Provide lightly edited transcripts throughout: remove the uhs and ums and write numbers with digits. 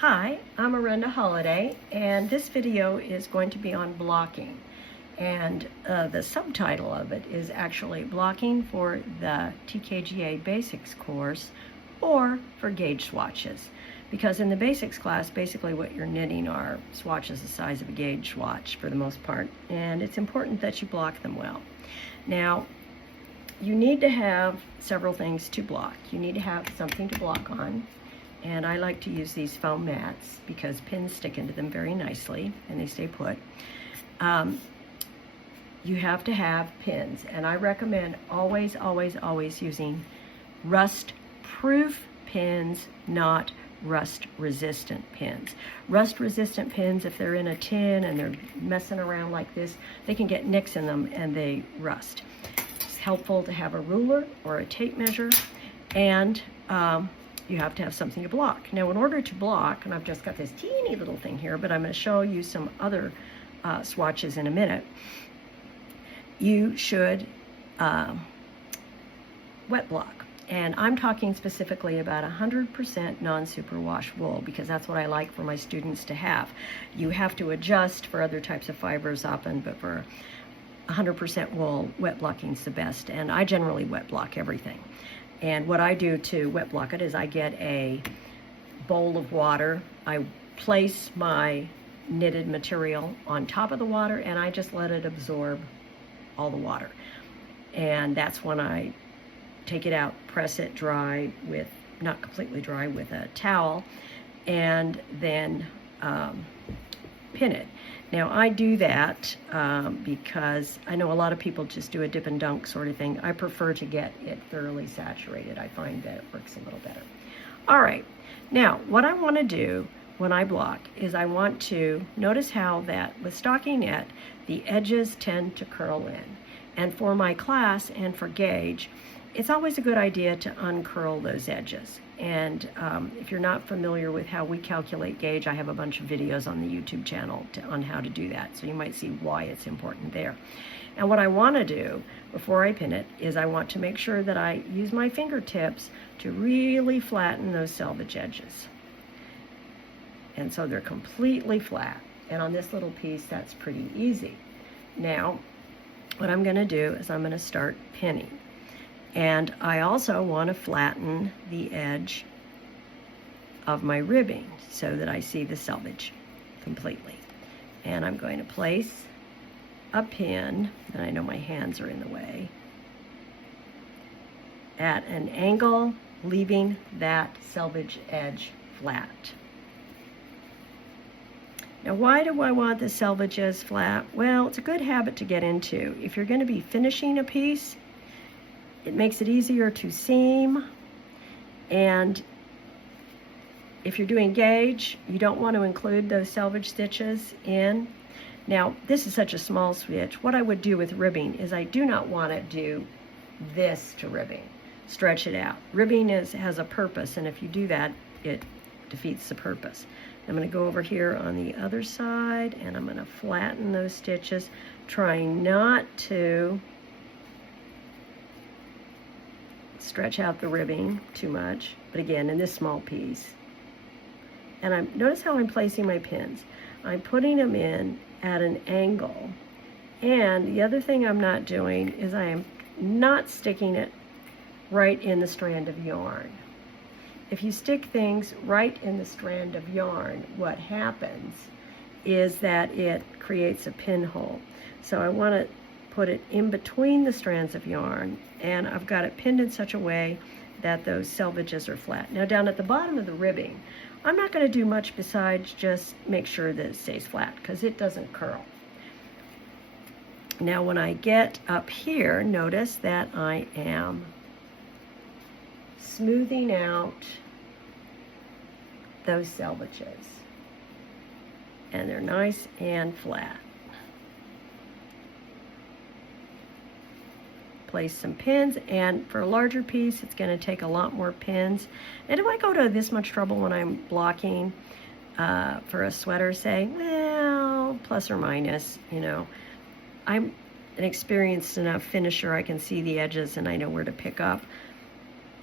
Hi, I'm Arenda Holladay, and this video is going to be on blocking. And the subtitle of it is actually Blocking for the TKGA Basics course or for gauge swatches. Because in the basics class, basically what you're knitting are swatches the size of a gauge swatch for the most part, and it's important that you block them well. Now, you need to have several things to block. You need to have something to block on. And I like to use these foam mats because pins stick into them very nicely and they stay put. You have to have pins, and I recommend always using rust-proof pins, not rust-resistant pins. Rust-resistant pins, if they're in a tin and they're messing around like this, they can get nicks in them and they rust. It's helpful to have a ruler or a tape measure, and you have to have something to block. Now, in order to block, and I've just got this teeny little thing here, but I'm going to show you some other swatches in a minute, you should wet block. And I'm talking specifically about 100% non-superwash wool, because that's what I like for my students to have. You have to adjust for other types of fibers often, but for 100% wool, wet blocking is the best. And I generally wet block everything. And what I do to wet block it is I get a bowl of water, I place my knitted material on top of the water, and I just let it absorb all the water. And that's when I take it out, press it dry with, not completely dry, with a towel, and then pin it. Now, I do that because I know a lot of people just do a dip and dunk sort of thing. I prefer to get it thoroughly saturated. I find that it works a little better. All right, now what I want to do when I block is I want to notice how that with stockinette, the edges tend to curl in. And for my class and for gauge, it's always a good idea to uncurl those edges. And if you're not familiar with how we calculate gauge, I have a bunch of videos on the YouTube channel on how to do that. So you might see why it's important there. And what I want to do before I pin it is I want to make sure that I use my fingertips to really flatten those selvage edges. And so they're completely flat. And on this little piece, that's pretty easy. Now, what I'm going to do is I'm going to start pinning. And I also want to flatten the edge of my ribbing so that I see the selvage completely. And I'm going to place a pin, and I know my hands are in the way, at an angle, leaving that selvage edge flat. Now, why do I want the selvage edge flat? Well, it's a good habit to get into. If you're going to be finishing a piece, it makes it easier to seam, and if you're doing gauge, you don't want to include those selvage stitches in. Now, this is such a small stitch. What I would do with ribbing is I do not want to do this to ribbing, stretch it out. Ribbing has a purpose, and if you do that, it defeats the purpose. I'm going to go over here on the other side, and I'm going to flatten those stitches, trying not to stretch out the ribbing too much, but again, in this small piece. And notice how I'm placing my pins. I'm putting them in at an angle. And the other thing I'm not doing is I am not sticking it right in the strand of yarn. If you stick things right in the strand of yarn, what happens is that it creates a pinhole. So I want to put it in between the strands of yarn, and I've got it pinned in such a way that those selvages are flat. Now, down at the bottom of the ribbing, I'm not going to do much besides just make sure that it stays flat, because it doesn't curl. Now, when I get up here, notice that I am smoothing out those selvages, and they're nice and flat. Place some pins, and for a larger piece, it's going to take a lot more pins. And if I go to this much trouble when I'm blocking for a sweater, say, well, plus or minus, you know, I'm an experienced enough finisher. I can see the edges and I know where to pick up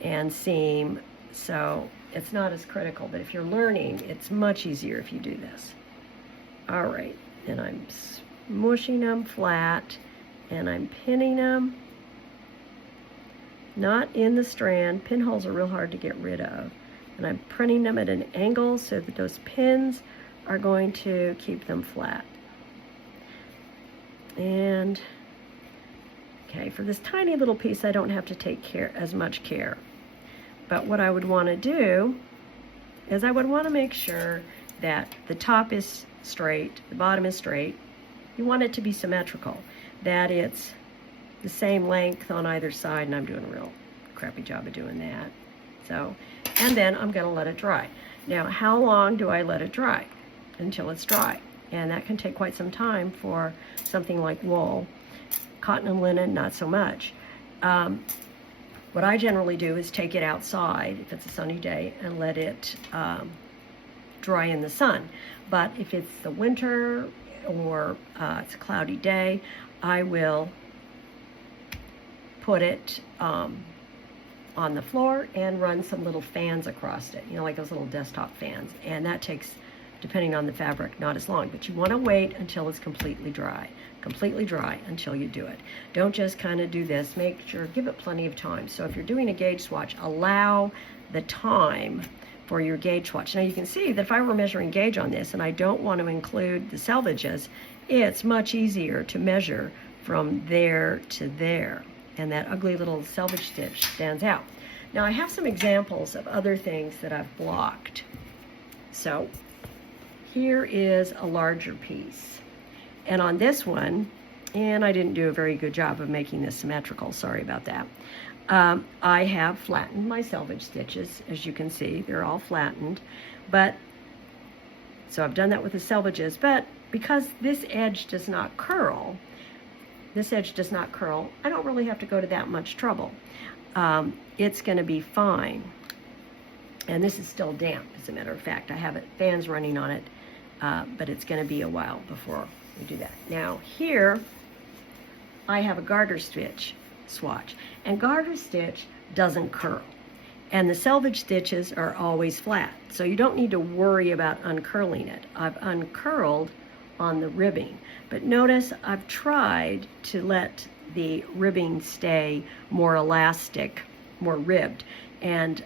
and seam. So it's not as critical, but if you're learning, it's much easier if you do this. All right, and I'm smushing them flat, and I'm pinning them, not in the strand. Pinholes are real hard to get rid of. And I'm printing them at an angle so that those pins are going to keep them flat. And, okay, for this tiny little piece, I don't have to take as much care. But what I would want to do is I would want to make sure that the top is straight, the bottom is straight. You want it to be symmetrical, that it's the same length on either side, and I'm doing a real crappy job of doing that. So, and then I'm going to let it dry. Now, how long do I let it dry? Until it's dry. And that can take quite some time for something like wool. Cotton and linen, not so much. What I generally do is take it outside, if it's a sunny day, and let it dry in the sun. But if it's the winter or it's a cloudy day, I will put it on the floor and run some little fans across it, you know, like those little desktop fans. And that takes, depending on the fabric, not as long. But you want to wait until it's completely dry until you do it. Don't just kind of do this. Make sure, give it plenty of time. So if you're doing a gauge swatch, allow the time for your gauge swatch. Now you can see that if I were measuring gauge on this and I don't want to include the selvages, it's much easier to measure from there to there. And that ugly little selvage stitch stands out. Now I have some examples of other things that I've blocked. So here is a larger piece. And on this one, and I didn't do a very good job of making this symmetrical, sorry about that. I have flattened my selvage stitches, as you can see, they're all flattened. But, so I've done that with the selvages, but because this edge does not curl, I don't really have to go to that much trouble. It's going to be fine. And this is still damp, as a matter of fact. I have fans running on it, but it's going to be a while before we do that. Now here, I have a garter stitch swatch. And garter stitch doesn't curl. And the selvage stitches are always flat. So you don't need to worry about uncurling it. I've uncurled on the ribbing. But notice I've tried to let the ribbing stay more elastic, more ribbed. And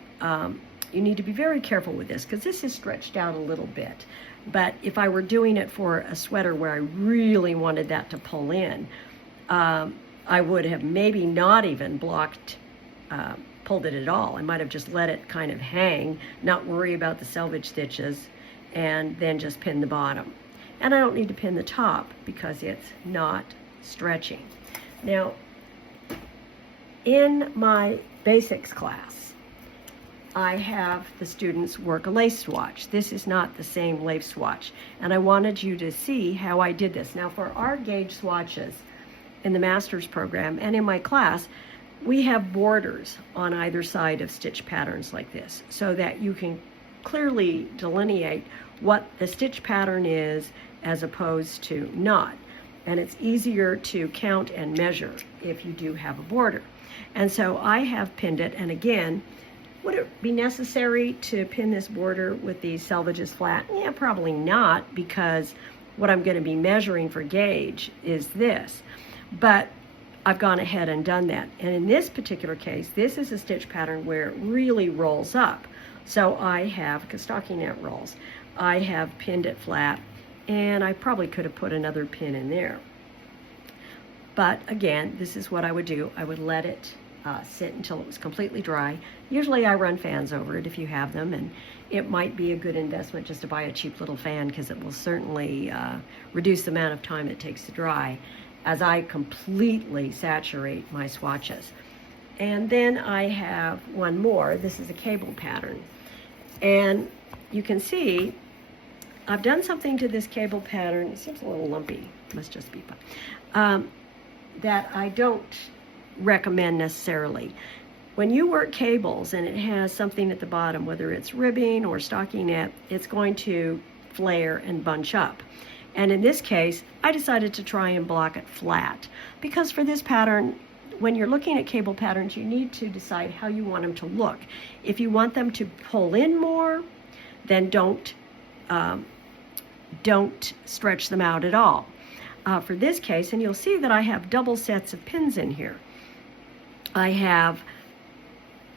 you need to be very careful with this because this is stretched out a little bit. But if I were doing it for a sweater where I really wanted that to pull in, I would have maybe not even pulled it at all. I might have just let it kind of hang, not worry about the selvage stitches, and then just pin the bottom. And I don't need to pin the top because it's not stretching. Now, in my basics class, I have the students work a lace swatch. This is not the same lace swatch. And I wanted you to see how I did this. Now, for our gauge swatches in the master's program and in my class, we have borders on either side of stitch patterns like this so that you can clearly delineate what the stitch pattern is as opposed to not. And it's easier to count and measure if you do have a border. And so I have pinned it, and again, would it be necessary to pin this border with these selvages flat? Yeah, probably not, because what I'm going to be measuring for gauge is this. But I've gone ahead and done that. And in this particular case, this is a stitch pattern where it really rolls up. So I have, because stockinette rolls, I have pinned it flat, and I probably could have put another pin in there. But again, this is what I would do. I would let it sit until it was completely dry. Usually I run fans over it if you have them, and it might be a good investment just to buy a cheap little fan because it will certainly reduce the amount of time it takes to dry as I completely saturate my swatches. And then I have one more. This is a cable pattern. And you can see I've done something to this cable pattern. It seems a little lumpy. Must just be fun. That I don't recommend necessarily. When you work cables and it has something at the bottom, whether it's ribbing or stockinette, it's going to flare and bunch up. And in this case, I decided to try and block it flat because for this pattern, when you're looking at cable patterns, you need to decide how you want them to look. If you want them to pull in more, then don't stretch them out at all. For this case, and you'll see that I have double sets of pins in here. I have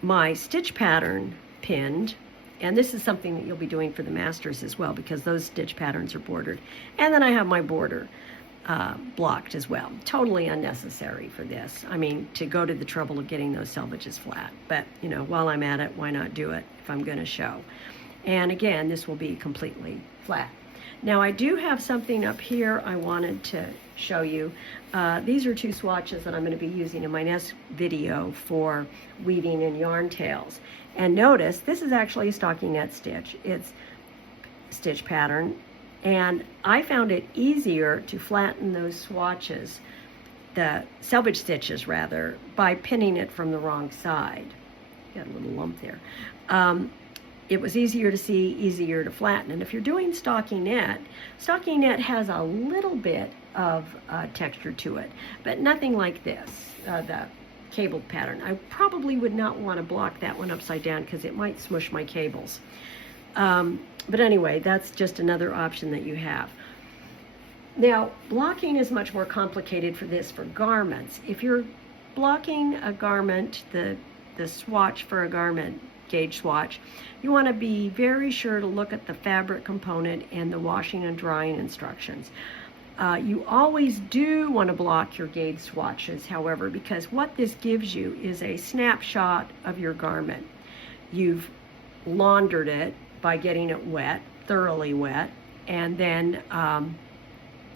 my stitch pattern pinned, and this is something that you'll be doing for the masters as well, because those stitch patterns are bordered. And then I have my border blocked as well. Totally unnecessary for this. I mean, to go to the trouble of getting those selvages flat. But, you know, while I'm at it, why not do it if I'm going to show? And again, this will be completely flat. Now, I do have something up here I wanted to show you. These are 2 swatches that I'm going to be using in my next video for weaving in yarn tails. And notice, this is actually a stockinette stitch. It's stitch pattern. And I found it easier to flatten those swatches, the selvage stitches rather, by pinning it from the wrong side. Got a little lump there. It was easier to see, easier to flatten. And if you're doing stockinette has a little bit of texture to it, but nothing like this, the cabled pattern. I probably would not want to block that one upside down because it might smush my cables. But anyway, that's just another option that you have. Now, blocking is much more complicated for this for garments. If you're blocking a garment, the swatch for a garment, gauge swatch, you want to be very sure to look at the fabric component and the washing and drying instructions. You always do want to block your gauge swatches, however, because what this gives you is a snapshot of your garment. You've laundered it by getting it wet, thoroughly wet, and then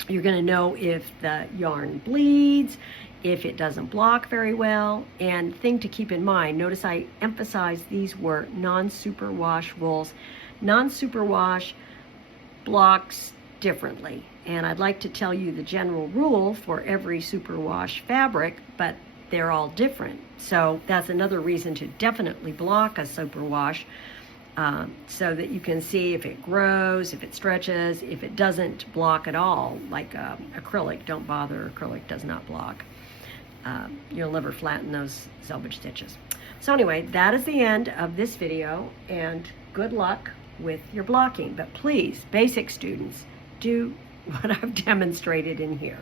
you're going to know if the yarn bleeds, if it doesn't block very well. And thing to keep in mind, notice I emphasize these were non-superwash wools. Non-superwash blocks differently, and I'd like to tell you the general rule for every superwash fabric, but they're all different. So that's another reason to definitely block a superwash, so that you can see if it grows, if it stretches, if it doesn't block at all, like acrylic. Don't bother, acrylic does not block. You'll never flatten those selvage stitches. So anyway, that is the end of this video, and good luck with your blocking. But please, basic students, do what I've demonstrated in here.